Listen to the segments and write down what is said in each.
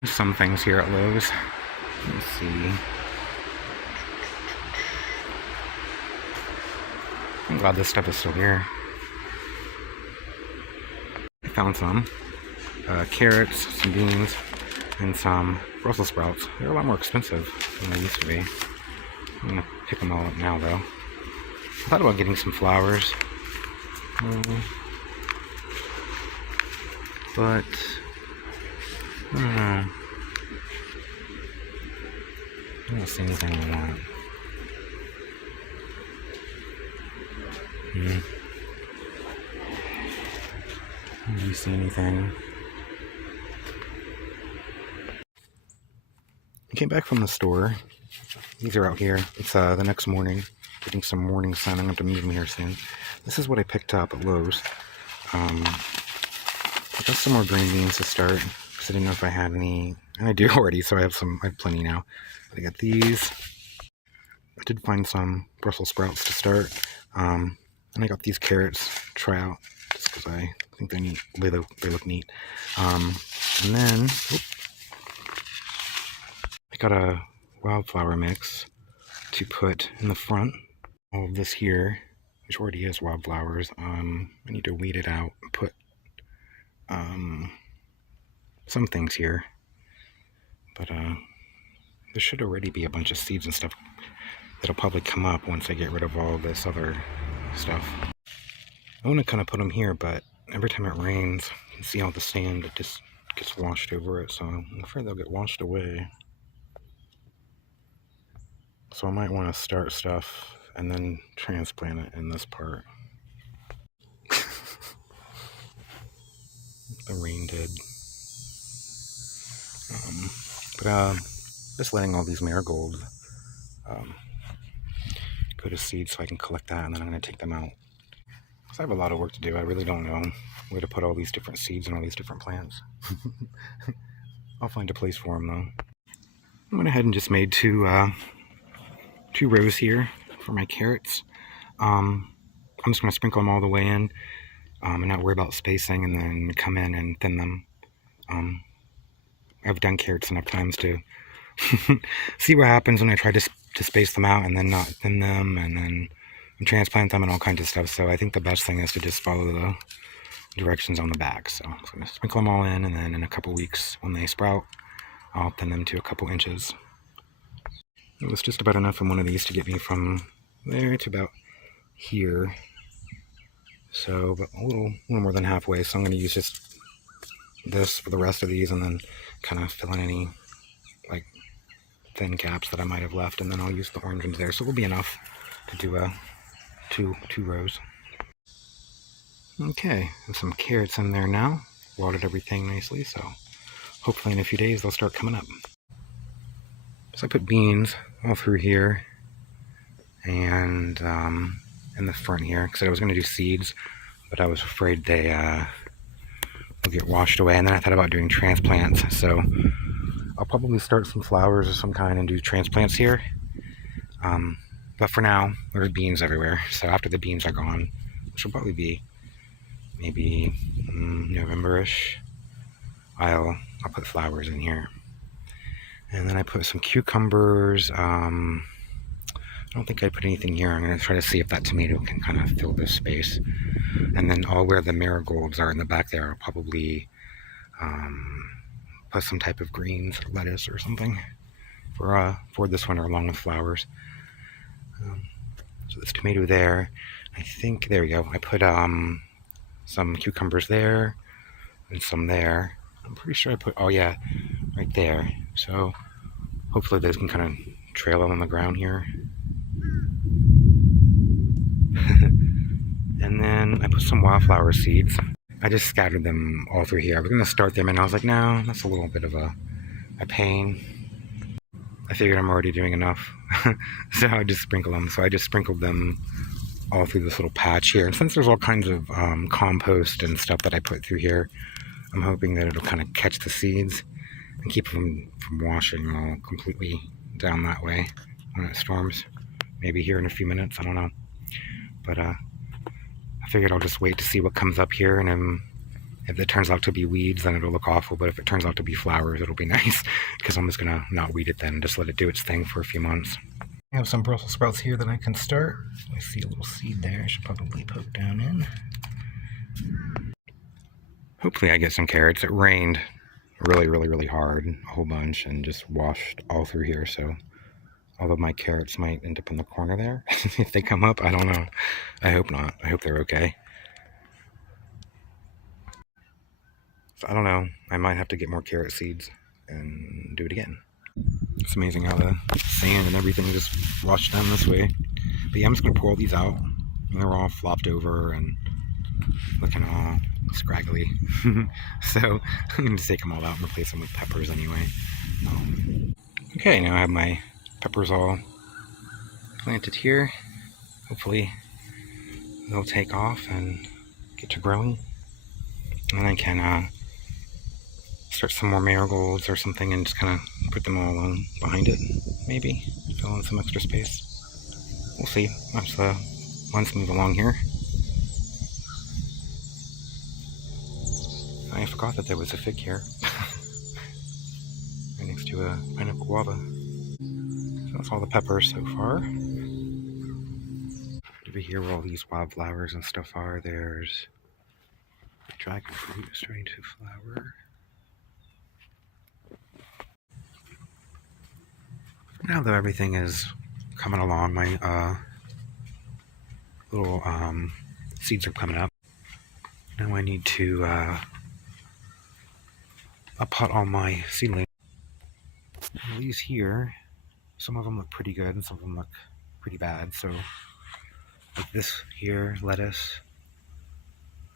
There's some things here at Lowe's. Let's see. I'm glad this stuff is still here. I found some carrots, some beans, and some Brussels sprouts. They're a lot more expensive than they used to be. I'm gonna pick them all up now, though. I thought about getting some flowers, but I don't know. I don't see anything I want. Do you see anything? I came back from the store. These are out here. It's the next morning. Getting some morning sun. I'm going to have to move them here soon. This is what I picked up at Lowe's. I got some more green beans to start because I didn't know if I had any. And I do already, so I have plenty now. But I got these. I did find some Brussels sprouts to start. And I got these carrots to try out just because I think they look neat. And then I got a wildflower mix to put in the front. All of this here, which already has wildflowers, I need to weed it out and put some things here. But there should already be a bunch of seeds and stuff that'll probably come up once I get rid of all this other stuff. I want to kind of put them here, but every time it rains, you can see all the sand that just gets washed over it, so I'm afraid they'll get washed away. So I might want to start stuff and then transplant it in this part. The rain did. Just letting all these marigolds go to seed so I can collect that, and then I'm going to take them out. Because I have a lot of work to do. I really don't know where to put all these different seeds and all these different plants. I'll find a place for them though. I went ahead and just made two rows here for my carrots. I'm just going to sprinkle them all the way in and not worry about spacing, and then come in and thin them. I've done carrots enough times to see what happens when I try to space them out and then not thin them and then transplant them and all kinds of stuff. So I think the best thing is to just follow the directions on the back. So I'm going to sprinkle them all in, and then in a couple weeks when they sprout, I'll thin them to a couple inches. It was just about enough in one of these to get me from there to about here. So about a little more than halfway. So I'm going to use just this for the rest of these, and then kind of fill in any like thin caps that I might have left, and then I'll use the orange ones there. So it will be enough to do two rows. Okay, there's some carrots in there now. Watered everything nicely, so hopefully in a few days they'll start coming up. So I put beans all through here and in the front here, because I was going to do seeds, but I was afraid they will get washed away. And then I thought about doing transplants, so I'll probably start some flowers of some kind and do transplants here. But for now, there are beans everywhere. So after the beans are gone, which will probably be maybe November-ish, I'll put flowers in here. And then I put some cucumbers. I don't think I put anything here. I'm going to try to see if that tomato can kind of fill this space. And then where the marigolds are in the back there, I'll probably put some type of greens, lettuce or something for this winter along with flowers. So this tomato there, I think, there we go. I put some cucumbers there and some there. I'm pretty sure I put, oh yeah, right there. So hopefully those can kind of trail on the ground here. And then I put some wildflower seeds. I just scattered them all through here. I was going to start them, and I was like, no, that's a little bit of a pain. I figured I'm already doing enough, so I just sprinkle them. So I just sprinkled them all through this little patch here. And since there's all kinds of compost and stuff that I put through here, I'm hoping that it'll kind of catch the seeds and keep them from washing all completely down that way when it storms. Maybe here in a few minutes, I don't know. But I figured I'll just wait to see what comes up here, and If it turns out to be weeds, then it'll look awful, but if it turns out to be flowers, it'll be nice, because I'm just gonna not weed it then and just let it do its thing for a few months. I have some Brussels sprouts here that I can start. I see a little seed there, I should probably poke down in. Hopefully I get some carrots. It rained really hard, a whole bunch, and just washed all through here, so all of my carrots might end up in the corner there. If they come up, I don't know. I hope not. I hope they're okay. So I don't know. I might have to get more carrot seeds and do it again. It's amazing how the sand and everything just washed down this way. But yeah, I'm just going to pour all these out. And they're all flopped over and looking all scraggly. So I'm going to take them all out and replace them with peppers anyway. Okay, now I have my peppers all planted here. Hopefully they'll take off and get to growing. And I can start some more marigolds or something and just kind of put them all on behind it, maybe fill in some extra space. We'll see. Watch the months move along here. I forgot that there was a fig here, right next to a pineapple guava. So that's all the peppers so far. Over here where all these wildflowers and stuff are, there's the dragon fruit starting to flower. Now that everything is coming along, my little seeds are coming up. Now I need to pot all my seedlings. These here, some of them look pretty good and some of them look pretty bad. So like this here, lettuce,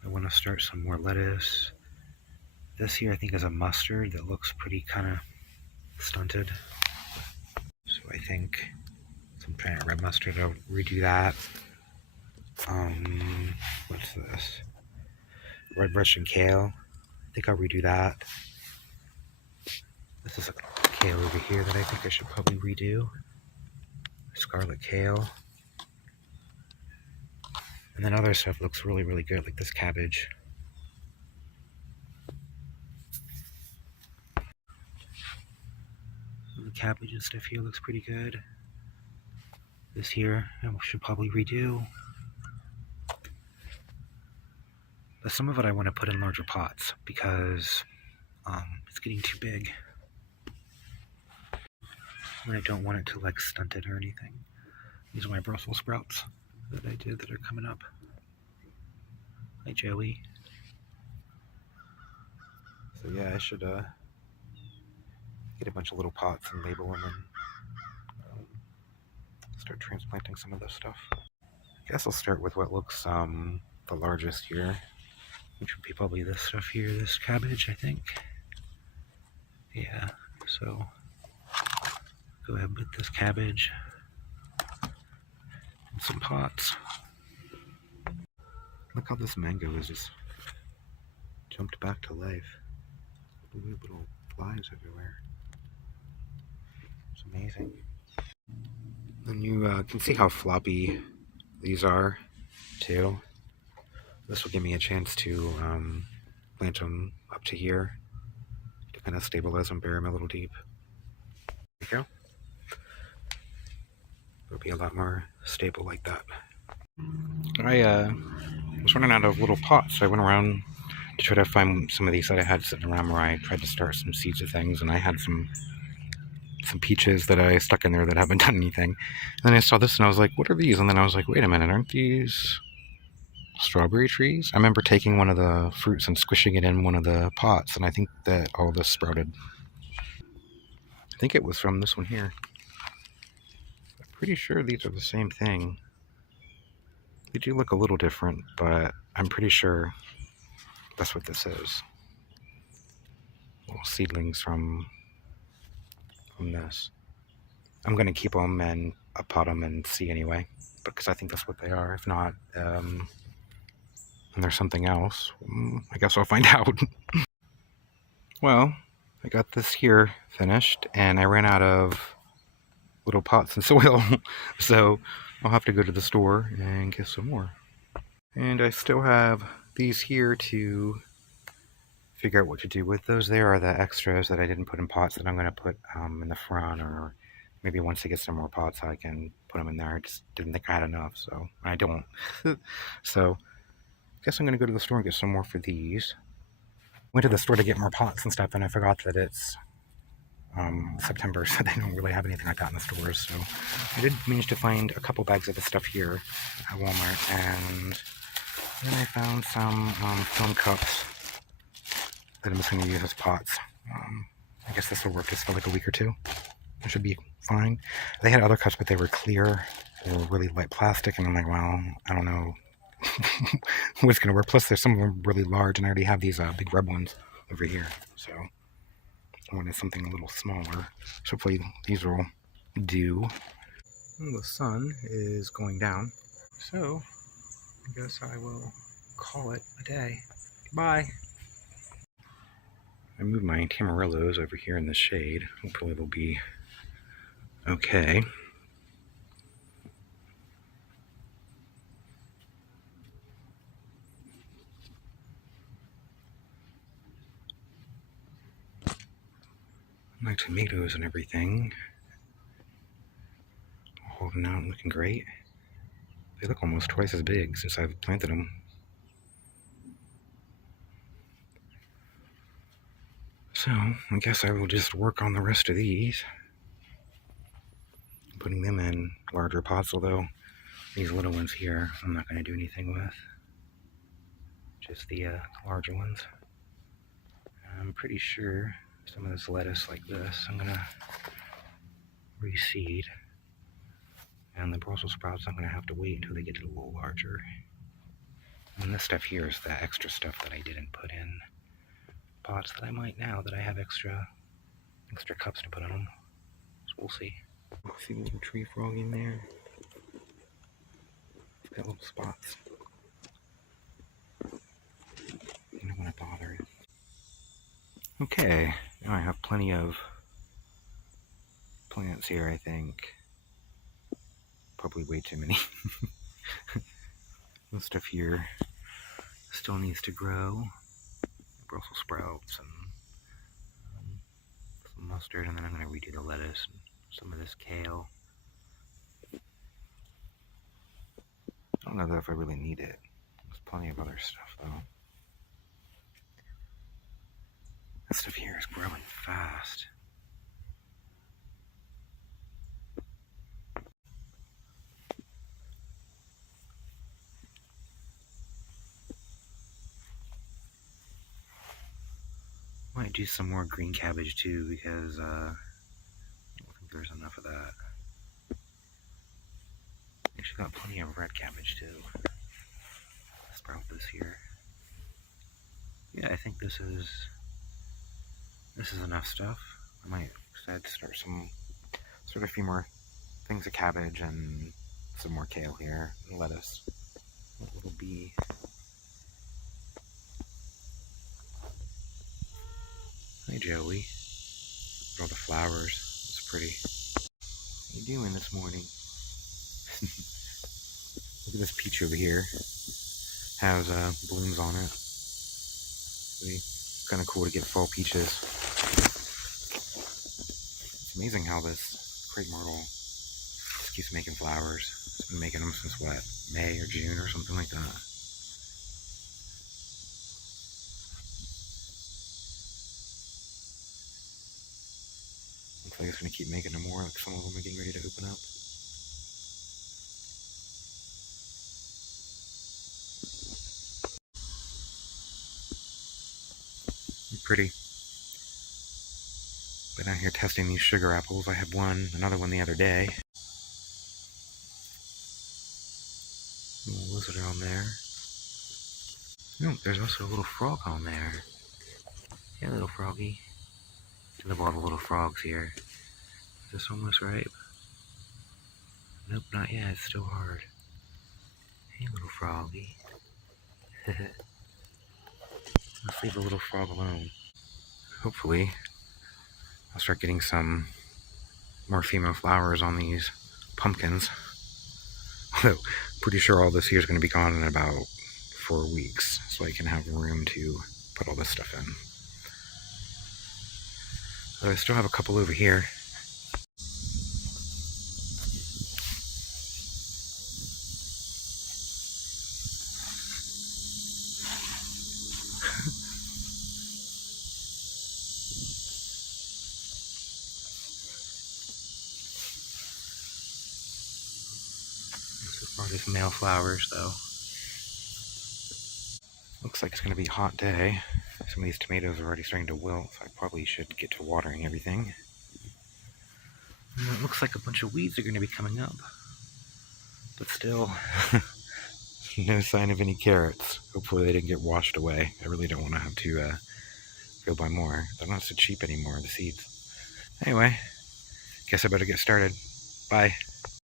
I want to start some more lettuce. This here I think is a mustard that looks pretty kind of stunted. So I think some giant red mustard, I'll redo that. What's this? Red Russian kale. I think I'll redo that. This is a kale over here that I think I should probably redo. Scarlet kale. And then other stuff looks really good, like this cabbage. The cabbage and stuff here looks pretty good. This here I should probably redo. But some of it I want to put in larger pots because it's getting too big. And I don't want it to like stunted or anything. These are my Brussels sprouts that I did that are coming up. Hi Joey. So yeah, I should get a bunch of little pots and label them and start transplanting some of this stuff. I guess I'll start with what looks the largest here, which would be probably this stuff here, this cabbage, I think. Yeah, so go ahead and put this cabbage in some pots. Look how this mango has just jumped back to life. Weird little flies everywhere. It's amazing. And you can see how floppy these are too. This will give me a chance to plant them up to here to kind of stabilize them, bury them a little deep. There you go. It'll be a lot more stable like that. I was running out of little pots, so I went around to try to find some of these that I had sitting around where I tried to start some seeds of things, and I had some peaches that I stuck in there that haven't done anything. And then I saw this and I was like, what are these? And then I was like, wait a minute, aren't these strawberry trees? I remember taking one of the fruits and squishing it in one of the pots, and I think that all this sprouted. I think it was from this one here. I'm pretty sure these are the same thing. They do look a little different, but I'm pretty sure that's what this is. Little seedlings from this. I'm going to keep them and pot them and see anyway, because I think that's what they are. If not, and there's something else, I guess I'll find out. Well, I got this here finished, and I ran out of little pots and soil, so I'll have to go to the store and get some more. And I still have these here to figure out what to do with those. There are the extras that I didn't put in pots that I'm going to put in the front, or maybe once I get some more pots I can put them in there. I just didn't think I had enough, so I don't. So I guess I'm going to go to the store and get some more for these. Went to the store to get more pots and stuff, and I forgot that it's September, so they don't really have anything like that in the stores. So I did manage to find a couple bags of this stuff here at Walmart, and then I found some foam cups that I'm just going to use as pots. I guess this will work just for like a week or two. It should be fine. They had other cups, but they were clear. They were really light plastic, and I'm like, well, I don't know what's going to work. Plus, there's some of them really large, and I already have these big red ones over here. So I wanted something a little smaller. So hopefully these will do. And the sun is going down, so I guess I will call it a day. Bye. I moved my tamarillos over here in the shade. Hopefully they'll be okay. My tomatoes and everything holding out and looking great. They look almost twice as big since I've planted them. So I guess I will just work on the rest of these, putting them in larger pots, although these little ones here I'm not going to do anything with, just the larger ones. I'm pretty sure some of this lettuce like this I'm going to reseed, and the Brussels sprouts I'm going to have to wait until they get a little larger. And this stuff here is the extra stuff that I didn't put in pots that I might now that I have extra cups to put on them. So we'll see. See the little tree frog in there? It's got little spots. You don't want to bother it. Okay, now I have plenty of plants here, I think. Probably way too many. This stuff here still needs to grow. Brussels sprouts and some mustard, and then I'm going to redo the lettuce and some of this kale. I don't know though if I really need it. There's plenty of other stuff though. That stuff here is growing fast. Might do some more green cabbage too, because I don't think there's enough of that. Actually got plenty of red cabbage too. Sprout this here. Yeah, I think this is enough stuff. I might decide to start a few more things of cabbage and some more kale here, and lettuce. What will it be? Hi Joey. Look at all the flowers. It's pretty. What are you doing this morning? Look at this peach over here. Has blooms on it. Really kind of cool to get fall peaches. It's amazing how this crepe myrtle just keeps making flowers. It's been making them since what, May or June or something like that. Looks like it's going to keep making them more, like some of them are getting ready to open up. Pretty. Been out here testing these sugar apples. I had another one the other day. Little lizard on there. No, there's also a little frog on there. Yeah, little froggy. I love all the little frogs here. Is this almost ripe? Nope, not yet. It's still hard. Hey, little froggy. Let's leave the little frog alone. Hopefully, I'll start getting some more female flowers on these pumpkins. Although, pretty sure all this here is going to be gone in about 4 weeks, so I can have room to put all this stuff in. So I still have a couple over here. So far just male flowers though. Looks like it's going to be a hot day. Some of these tomatoes are already starting to wilt, so I probably should get to watering everything. And it looks like a bunch of weeds are going to be coming up. But still, no sign of any carrots. Hopefully they didn't get washed away. I really don't want to have to go buy more. They're not so cheap anymore, the seeds. Anyway, guess I better get started. Bye.